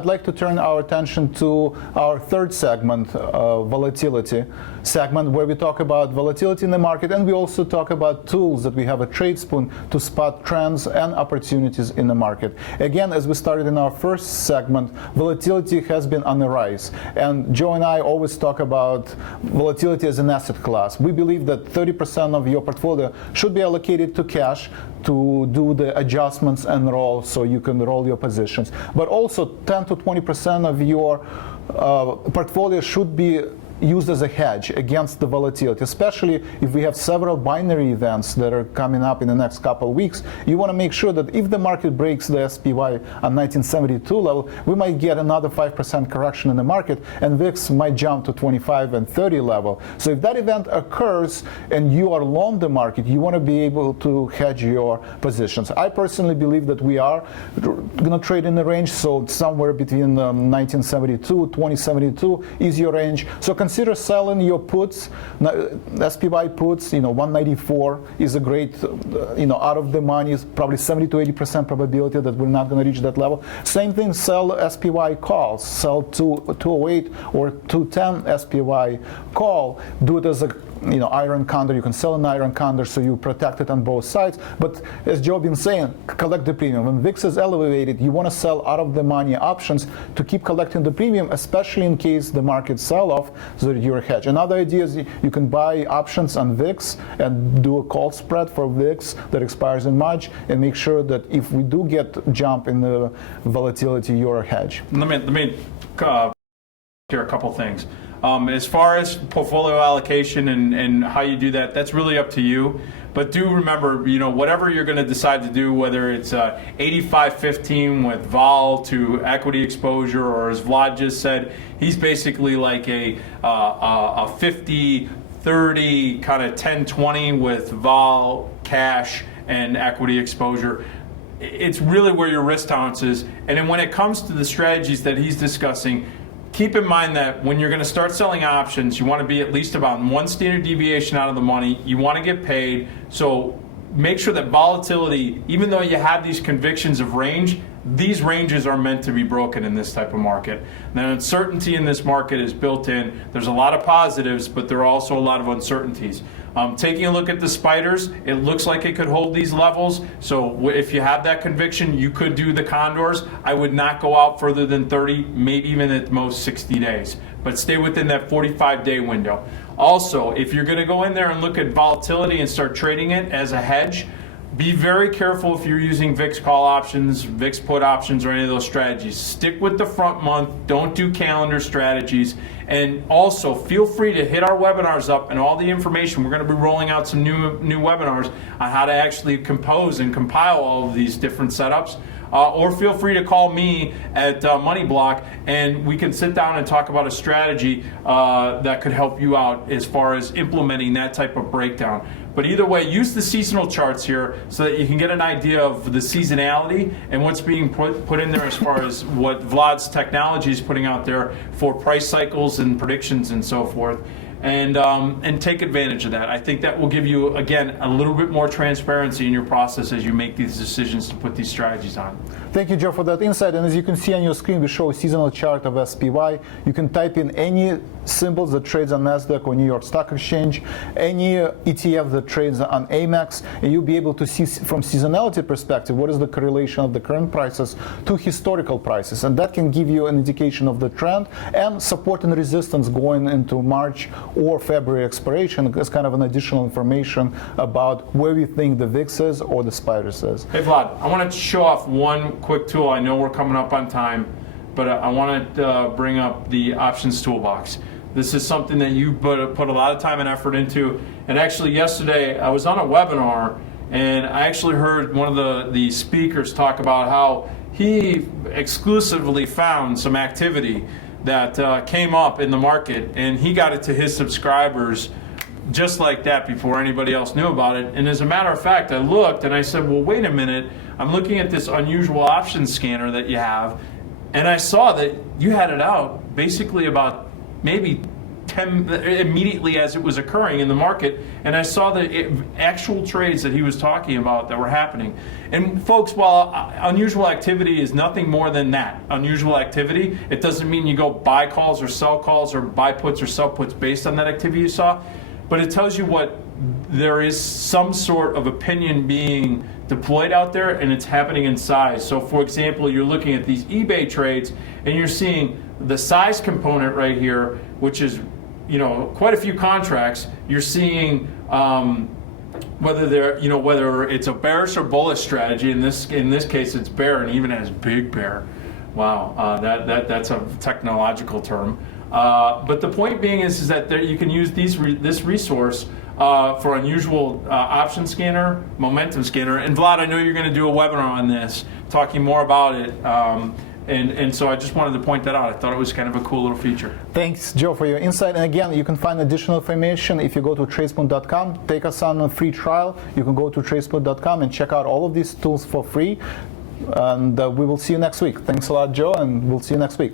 I'd like to turn our attention to our third segment, volatility segment, where we talk about volatility in the market, and we also talk about tools that we have at Tradespoon to spot trends and opportunities in the market. Again, as we started in our first segment, volatility has been on the rise. And Joe and I always talk about volatility as an asset class. We believe that 30% of your portfolio should be allocated to cash to do the adjustments and roll, so you can roll your positions. But also 10 to 20% of your portfolio should be used as a hedge against the volatility, especially if we have several binary events that are coming up in the next couple of weeks. You want to make sure that if the market breaks the SPY on 1972 level, we might get another 5% correction in the market, and VIX might jump to 25 and 30 level. So if that event occurs and you are long the market, you want to be able to hedge your positions. I personally believe that we are going to trade in the range, so somewhere between 1972, 2072 is your range. So consider selling your puts, SPY puts. 194 is a great, out of the money, is probably 70 to 80% probability that we're not going to reach that level. Same thing, sell SPY calls, sell 208 or 210 SPY call. Do it as a iron condor. You can sell an iron condor, so you protect it on both sides. But as Joe been saying, collect the premium. When VIX is elevated, you want to sell out of the money options to keep collecting the premium, especially in case the market sell off, so that you're a hedge. Another idea is you can buy options on VIX and do a call spread for VIX that expires in March, and make sure that if we do get jump in the volatility, you're a hedge. Let me here a couple things. As far as portfolio allocation and how you do that, that's really up to you. But do remember, whatever you're going to decide to do, whether it's 85-15 with vol to equity exposure, or as Vlad just said, he's basically like a 50-30 kind of 10-20 with vol, cash, and equity exposure. It's really where your risk tolerance is. And then when it comes to the strategies that he's discussing, keep in mind that when you're going to start selling options, you want to be at least about one standard deviation out of the money. You want to get paid. So make sure that volatility, even though you have these convictions of range, these ranges are meant to be broken in this type of market. The uncertainty in this market is built in. There's a lot of positives, but there are also a lot of uncertainties. Taking a look at the spiders, it looks like it could hold these levels. So if you have that conviction, you could do the condors. I would not go out further than 30, maybe even at most 60 days. But stay within that 45-day window. Also, if you're going to go in there and look at volatility and start trading it as a hedge, be very careful if you're using VIX call options, VIX put options, or any of those strategies. Stick with the front month. Don't do calendar strategies. And also, feel free to hit our webinars up and all the information. We're going to be rolling out some new webinars on how to actually compose and compile all of these different setups. Or feel free to call me at Money Block, and we can sit down and talk about a strategy that could help you out as far as implementing that type of breakdown. But either way, use the seasonal charts here so that you can get an idea of the seasonality and what's being put in there as far as what Vlad's technology is putting out there for price cycles and predictions and so forth. And take advantage of that. I think that will give you, again, a little bit more transparency in your process as you make these decisions to put these strategies on. Thank you, Joe, for that insight. And as you can see on your screen, we show a seasonal chart of SPY. You can type in any symbols that trades on NASDAQ or New York Stock Exchange, any ETF that trades on AMEX, and you'll be able to see from seasonality perspective what is the correlation of the current prices to historical prices. And that can give you an indication of the trend and support and resistance going into March or February expiration as kind of an additional information about where we think the VIX is or the spiders is. Hey Vlad, I want to show off one quick tool. I know we're coming up on time, but I want to bring up the options toolbox. This is something that you put a lot of time and effort into. And actually yesterday I was on a webinar and I actually heard one of the speakers talk about how he exclusively found some activity that came up in the market, and he got it to his subscribers just like that before anybody else knew about it. And as a matter of fact, I looked and I said, well, wait a minute, I'm looking at this unusual options scanner that you have, and I saw that you had it out basically about maybe immediately as it was occurring in the market, and I saw the actual trades that he was talking about that were happening. And folks, while unusual activity is nothing more than that, unusual activity, it doesn't mean you go buy calls or sell calls or buy puts or sell puts based on that activity you saw, but it tells you what there is some sort of opinion being deployed out there, and it's happening in size. So for example, you're looking at these eBay trades and you're seeing the size component right here, which is, you know, quite a few contracts. You're seeing whether they're, you know, whether it's a bearish or bullish strategy. In this case, it's bear, and even has big bear. Wow, that's a technological term. But the point being is that there, you can use this resource for unusual option scanner, momentum scanner. And Vlad, I know you're going to do a webinar on this, talking more about it. And so I just wanted to point that out. I thought it was kind of a cool little feature. Thanks, Joe, for your insight. And again, you can find additional information if you go to Tradespoon.com. Take us on a free trial. You can go to Tradespoon.com and check out all of these tools for free. And we will see you next week. Thanks a lot, Joe, and we'll see you next week.